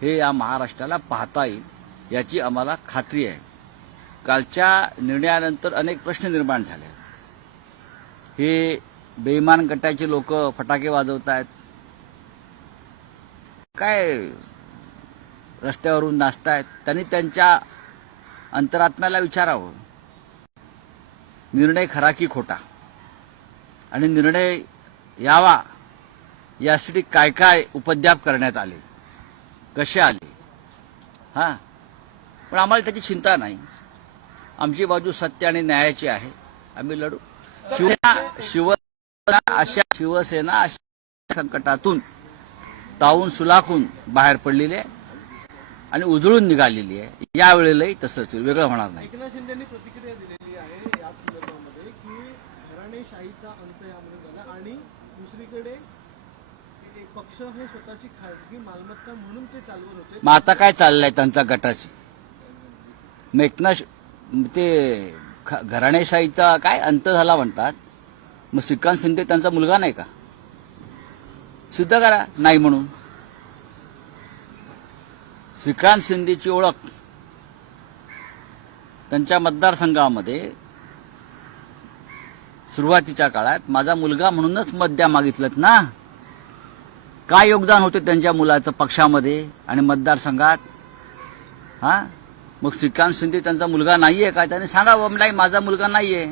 हे या महाराष्ट्राला पाहता येईल याची आम्हाला खात्री आहे। कालच्या निर्णयानंतर अनेक प्रश्न निर्माण झाले। हे बेईमान गटाचे लोक फटाके वाजवत आहेत, काय रस्त्यावरून नाचतायत, त्यांनी त्यांच्या अंतरात्म्याला विचारावं निर्णय खरा की खोटा, आणि निर्णय यावा यासाठी काय काय उपद्व्याप करण्यात आले, कसे आले। पण आम्हाला त्याची चिंता नाही। आमची बाजू सत्य आणि न्यायाची आहे, आम्ही लढू। शिवसेना अशा संकटातून तावून सुलाखून बाहेर पडलेली आहे आणि उजळून निघालेली आहे। यावेळेलाही तसंच वेगळं होणार नाही। एकनाथ शिंदेंनी प्रतिक्रिया दिलेली आहे याच संदर्भामध्ये की घराणेशाहीचा अंत यामध्ये झाला आणि दुसरीकडे पक्ष हे स्वतःची खासगी मालमत्ता म्हणून ते चालवत होते। मग आता काय चाललंय त्यांचा गटाची? ते घराणेशाहीचा काय अंत झाला म्हणतात, मग श्रीकांत शिंदे त्यांचा मुलगा नाही का? सिद्ध करा नाही म्हणून। श्रीकांत शिंदेची ओळख त्यांच्या मतदारसंघामध्ये सुरुवातीच्या काळात माझा मुलगा म्हणूनच मत द्या मागितलं ना। काय योगदान होते त्यांच्या मुलाचं पक्षामध्ये आणि मतदारसंघात? मग श्रीकांत शिंदे त्यांचा मुलगा नाहीये का? त्यांनी सांगावं नाही माझा मुलगा नाहीये।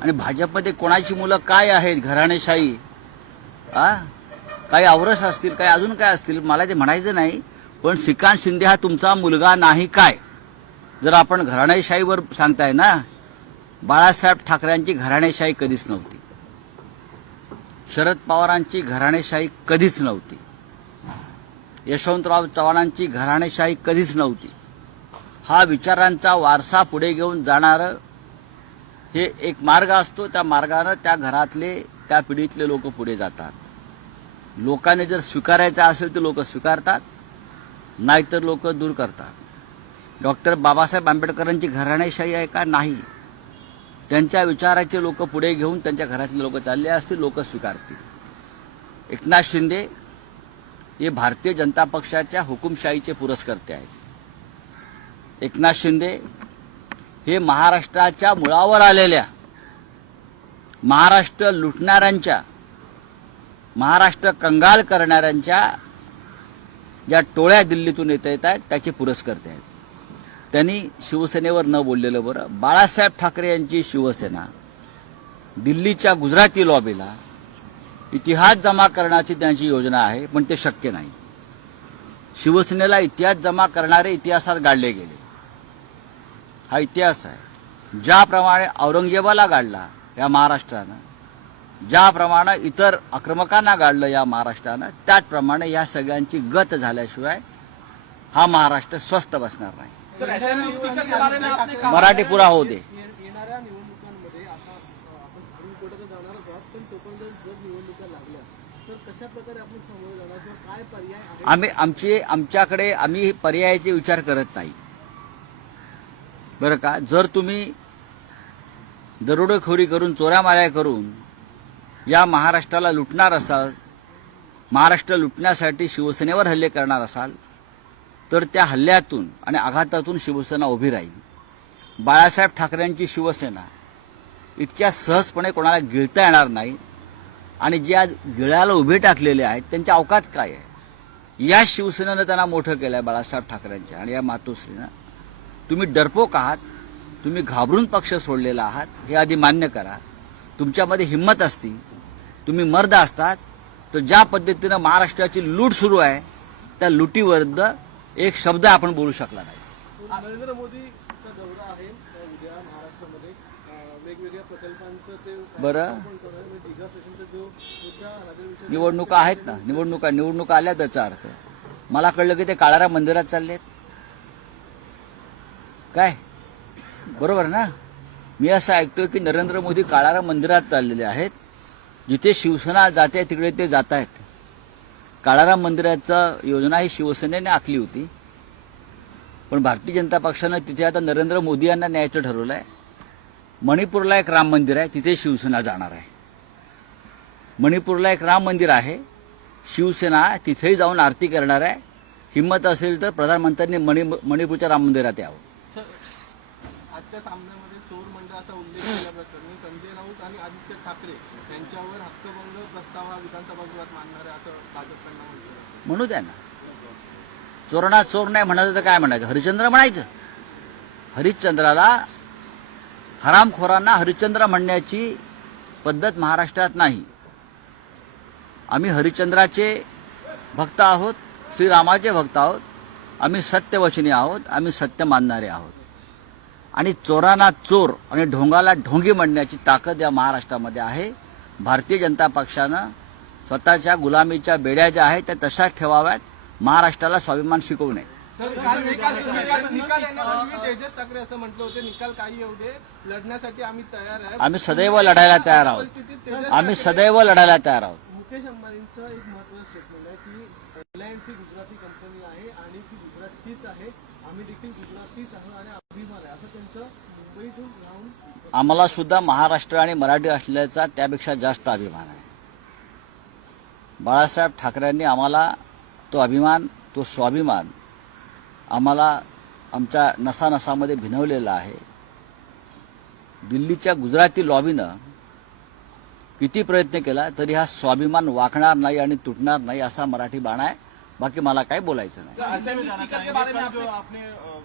आणि भाजपमध्ये कोणाची मुलं काय आहेत? घराणेशाही काही औरस असतील, काही अजून काय असतील, मला ते म्हणायचं नाही। पण श्रीकांत शिंदे हा तुमचा मुलगा नाही काय? जर आपण घराणेशाहीवर सांगताय ना, बाळासाहेब ठाकरेंची घराणेशाही कधीच नव्हती, शरद पवारांची घराणेशाही कधीच नव्हती, यशवंतराव चव्हाणांची घराणेशाही कधीच नव्हती। हा विचारांचा वारसा पुढे घेऊन जाणारं हे एक मार्ग असतो। त्या मार्गाने त्या घरातले, त्या पिढीतले लोक पुढे जातात। लोकांनी जर स्वीकारायचं असेल तर लोक स्वीकारतात, नाहीतर लोक दूर करतात। डॉक्टर बाबासाहेब आंबेडकरांची घराणेशाही आहे का? नाही। त्यांच्या विचाराचे लोक पुढे घेऊन त्यांच्या घरातले लोक चालले असतील, लोक स्वीकारतील। एकनाथ शिंदे हे भारतीय जनता पक्षाच्या हुकुमशाहीचे पुरस्कर्ते आहेत। एकनाथ शिंदे हे महाराष्ट्राच्या मुळावर आलेल्या, महाराष्ट्र लुटणाऱ्यांच्या, महाराष्ट्र कंगाल करणाऱ्यांच्या ज्या टोळ्या दिल्लीतून येत आहेत त्याचे पुरस्कर्ते आहेत। त्यांनी शिवसेनेवर न बोललेलं बरं। बाळासाहेब ठाकरे यांची शिवसेना दिल्लीच्या गुजराती लॉबीला इतिहास जमा करण्याची त्यांची योजना आहे, पण ते शक्य नाही। शिवसेनेला इतिहास जमा करणारे इतिहासात गाडले गेले। हा इतिहास आहे। ज्याप्रमाणे औरंगजेबाला गाडला या महाराष्ट्रानं, ज्याप्रमाणे इतर आक्रमकांना गाडलं या महाराष्ट्रानं, त्याचप्रमाणे या सगळ्यांची गत झाल्याशिवाय हा महाराष्ट्र स्वस्थ बसणार नाही। मराठी पुरा होऊ दे। येणाऱ्या निवडणुकांमध्ये आता आपण सुप्रीम कोर्टात जाणारच आहोत, पण तोपर्यंत जर निवडणुका लागल्या तर कशा प्रकारे आपण समोर जाणार किंवा काय पर्याय आहे? आमच्याकडे आम्ही पर्यायाचे विचार करत नाही बरं का। जर तुम्ही दरोडेखोरी करून, चोऱ्यामाऱ्या करून या महाराष्ट्राला लुटणार असाल, महाराष्ट्र लुटण्यासाठी शिवसेनेवर हल्ले करणार असाल, तर त्या हल्ल्यातून आणि आघातातून शिवसेना उभी राहील। बाळासाहेब ठाकरेंची शिवसेना इतक्या सहजपणे कोणाला गिळता येणार नाही, आणि ज्या गिळाला उभे टाकलेले आहेत त्यांच्या अवकात काय आहे? या शिवसेनेनं त्यांना मोठं केलं आहे, बाळासाहेब ठाकरेंच्या आणि या मातोश्रीनं। तुम्ही डरपोक आहात, तुम्ही घाबरून पक्ष सोडलेला आहात, हे आधी मान्य करा। तुमच्यामध्ये हिंमत असती, तुम्ही मर्द असतात, तर ज्या पद्धतीनं महाराष्ट्राची लूट सुरू आहे त्या लुटीविरुद्ध एक शब्द आपण बोलू शकला नाही। नरेंद्र मोदीचा दौरा आहे उद्या महाराष्ट्रामध्ये, वेगवेगळ्या प्रकल्पांचं ते बरं। निवडणुका आहेत ना, निवडणुका आल्या, त्याचा अर्थ मला कळलं की ते काळाराम मंदिरात चाललेत काय? बरोबर ना? मी असं ऐकतोय की नरेंद्र मोदी काळाराम मंदिरात चाललेले आहेत। जिथे शिवसेना जाते तिकडे ते जात आहेत। काळाराम मंदिराचा योजना ही शिवसेनेने आखली होती, पण भारतीय जनता पक्षानं तिथे आता नरेंद्र मोदी यांना न्यायचं ठरवलं आहे। मणिपूरला एक राम मंदिर आहे, तिथे शिवसेना जाणार आहे। मणिपूरला एक राम मंदिर आहे, शिवसेना तिथेही जाऊन आरती करणार आहे. हिंमत असेल तर प्रधानमंत्र्यांनी मणिपूरच्या राम मंदिरात यावं. सर, आजच्या सामन्यामध्ये चोर मंडळाचा उल्लेख केल्याप्रकरणी संजय राऊत आणि आदित्य ठाकरे यांच्यावर हक्कभंग प्रस्ताव हा विधानसभा गृहात मांडणार आहे असं भाजपकडनं म्हणलं. म्हणू द्या ना. चोरणा चोर नाही म्हणायचं तर काय म्हणायचं? हरिश्चंद्र म्हणायचं. हरिश्चंद्राला, हरामखोरांना हरिश्चंद्र म्हणण्याची पद्धत महाराष्ट्रात नाही. आम्ही हरिश्चंद्राचे भक्त आहोत, श्रीरामाचे भक्त आहोत. आम्ही सत्यवचनी आहोत, आम्ही सत्य मानणारे आहोत. आणि चोरांना चोर आणि ढोंगाला ढोंगी म्हणण्याची ताकद या महाराष्ट्रामध्ये आहे. भारतीय जनता पक्षानं स्वतःच्या गुलामीच्या बेड्या ज्या आहेत त्या तशाच ठेवाव्यात. महाराष्ट्राला स्वाभिमान शिकवू नये. सर, काल निकाल येण्यापूर्वी तेजस ठाकरे असं म्हटलं होतं, निकाल काही येऊ दे, लढण्यासाठी आम्ही तयार आहे. आम्ही सदैव लढायला तयार आहोत. आम्ही सदैव लढायला तयार आहोत. मुकेश अंबानींचं एक महत्त्वाचं स्टेटमेंट आहे की रिलायन्स ही गुजराती कंपनी आहे आणि ती गुजरातचीच आहे. आम्ही देखील गुजरातीच आहोत आणि अभिमान आहे असं त्यांचं मुंबईतून राहून. आम्हाला सुद्धा महाराष्ट्र आणि मराठी असल्याचा त्यापेक्षा जास्त अभिमान आहे. बाळासाहेब ठाकरेंनी आम्हाला तो अभिमान, तो स्वाभिमान आम्हाला आमच्या नसानसामध्ये भिनवलेला आहे. दिल्लीच्या गुजराती लॉबीनं किती प्रयत्न केला तरी हा स्वाभिमान वाकणार नाही आणि तुटणार नाही असा मराठी बाणा आहे. बाकी मला काही बोलायचं नाही. असेंबली स्पीकर के बारे में जो आपने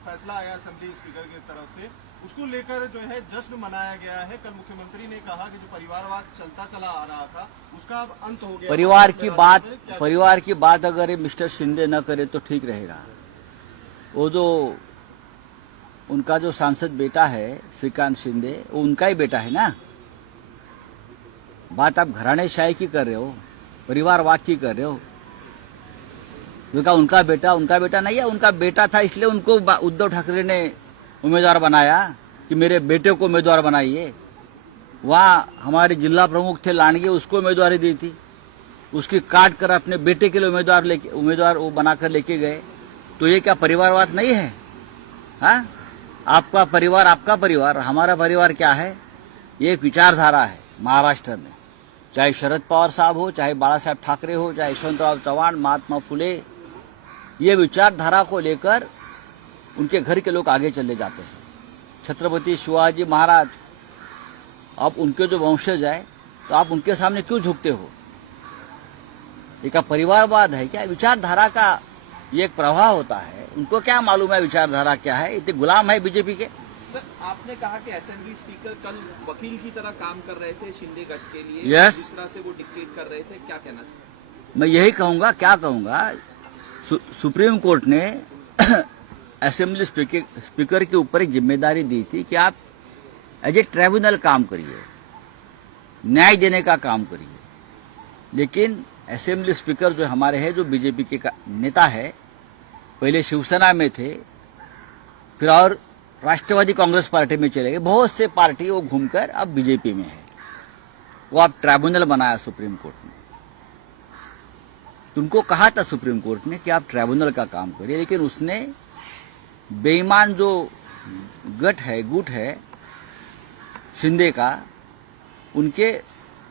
फैसला आया असेंबली स्पीकर की तरफ से, उसको लेकर जो है जश्न मनाया गया है. कल मुख्यमंत्री ने कहा कि जो परिवारवाद चलता चला आ रहा था उसका अब अंत हो गया. परिवार की बात अगर ये मिस्टर शिंदे न करे तो ठीक रहेगा. वो जो उनका जो सांसद बेटा है श्रीकांत शिंदे, वो उनका ही बेटा है ना. बात आप घराणेशाही की कर रहे हो, परिवारवाद की कर रहे हो. उनका बेटा नहीं है. उनका बेटा था इसलिए उनको उद्धव ठाकरे ने उम्मीदवार बनाया कि मेरे बेटे को उम्मीदवार बनाइए. वहाँ हमारे जिला प्रमुख थे लांडगे, उसको उम्मीदवारी दी थी. उसकी काट कर अपने बेटे के लिए उम्मीदवार वो बनाकर लेके गए. तो ये क्या परिवारवाद नहीं है? हाँ, आपका परिवार, हमारा परिवार क्या है? ये एक विचारधारा है महाराष्ट्र में. चाहे शरद पवार साहब हो, चाहे बाला साहब ठाकरे हो, चाहे यशवंतराव चौहान, महात्मा फुले, ये विचारधारा को लेकर उनके घर के लोग आगे चले जाते हैं. छत्रपति शिवाजी महाराज, आप उनके जो वंशज है तो आप उनके सामने क्यों झुकते हो? ये क्या परिवारवाद है? क्या विचारधारा का ये एक प्रभाव होता है. उनको क्या मालूम है विचारधारा क्या है? इतने गुलाम है बीजेपी के. सर, आपने कहा कि असेंबली स्पीकर कल वकील की तरह काम कर रहे थे शिंदे गठ के लिए. Yes. जिस तरह से वो डिक्टेट कर रहे थे, क्या कहना चाहिए? मैं यही कहूंगा, क्या कहूंगा, सुप्रीम कोर्ट ने असेंबली स्पीकर के ऊपर एक जिम्मेदारी दी थी कि आप एज ए ट्राइब्यूनल काम करिए, न्याय देने का काम करिए. लेकिन असेंबली स्पीकर जो हमारे हैं, जो बीजेपी के नेता है, पहले शिवसेना में थे, फिर और राष्ट्रवादी कांग्रेस पार्टी में चले गए. बहुत से पार्टी वो घूमकर अब बीजेपी में है. वो अब ट्राइब्यूनल बनाया सुप्रीम कोर्ट ने. उनको कहा था सुप्रीम कोर्ट ने कि आप ट्राइब्यूनल का काम करिए, लेकिन उसने बेईमान जो गुट है शिंदे का, उनके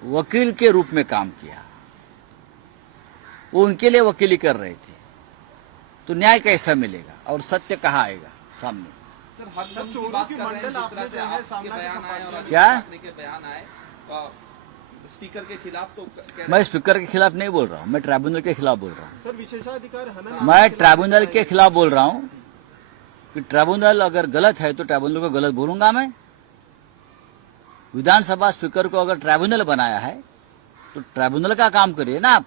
वकील के रूप में काम किया. वो उनके लिए वकीली कर रहे थे. तो न्याय कैसा मिलेगा और सत्य कहाँ आएगा सामने? सर, हक चोरों की बात की कर रहे हैं, मंडल जिस तरह आपने से जो है आपके सामना के बयान आए और संपादक- आदित्य क्या? ठाकरे के बयान आए स्पीकर के खिलाफ, तो कह रहे मैं स्पीकर के खिलाफ नहीं बोल रहा हूँ, मैं ट्राइब्यूनल के खिलाफ बोल रहा हूँ. सर, विशेषाधिकार हनन मैं ट्राइब्यूनल के खिलाफ बोल रहा हूँ कि ट्राइब्यूनल अगर गलत है तो ट्राइब्यूनल को गलत बोलूंगा मैं. विधानसभा स्पीकर को अगर ट्राइब्यूनल बनाया है तो ट्राइब्यूनल का काम करिए ना.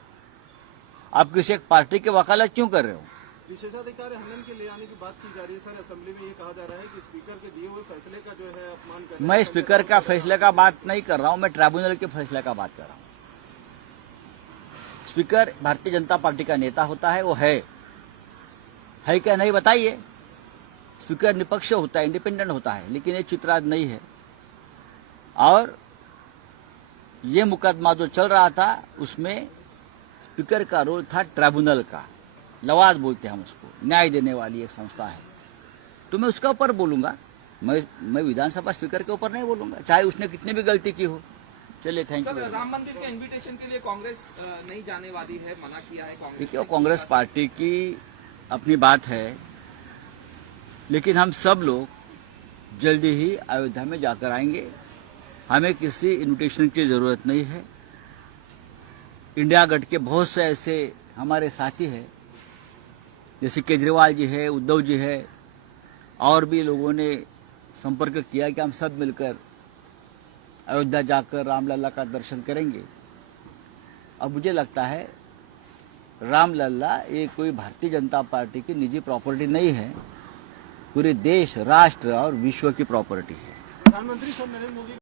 आप किसी एक पार्टी के वकालत क्यों कर रहे हो? विशेषाधिकार हनन के ले आने की बात की जा रही है. सर, असेंबली में ये कहा जा रहा है कि स्पीकर के दिए हुए फैसले का जो है अपमान कर रहे हैं. मैं स्पीकर का फैसले का बात नहीं कर रहा हूं, मैं ट्राइब्यूनल के फैसले का बात कर रहा हूं. स्पीकर भारतीय जनता पार्टी का नेता होता है, वो है क्या नहीं बताइए. स्पीकर निपक्ष होता है, इंडिपेंडेंट होता है, लेकिन ये चित्र आज नहीं है. और ये मुकदमा जो चल रहा था उसमें स्पीकर का रोल था ट्राइब्यूनल का. लवाद बोलते हैं हम उसको, न्याय देने वाली एक संस्था है. तो मैं उसके ऊपर बोलूंगा. मैं विधानसभा स्पीकर के ऊपर नहीं बोलूंगा, चाहे उसने कितनी भी गलती की हो. चलिए, थैंक सर, यू। राम मंदिर के इनविटेशन के लिए कांग्रेस नहीं जाने वाली है, मना किया है कांग्रेस देखिए, ने। कांग्रेस पार्टी की अपनी बात है, लेकिन हम सब लोग जल्दी ही अयोध्या में जाकर आएंगे। हमें किसी इनविटेशन की जरूरत नहीं है। इंडिया गठ के बहुत से ऐसे हमारे साथी हैं, जैसे केजरीवाल जी है, उद्धव जी है, और भी लोगों ने संपर्क किया कि हम सब मिलकर अयोध्या जाकर रामलला का दर्शन करेंगे। अब मुझे लगता है रामलला ये कोई भारतीय जनता पार्टी की निजी प्रॉपर्टी नहीं है, पूरे देश, राष्ट्र और विश्व की प्रॉपर्टी है। प्रधानमंत्री सर नरेंद्र मोदी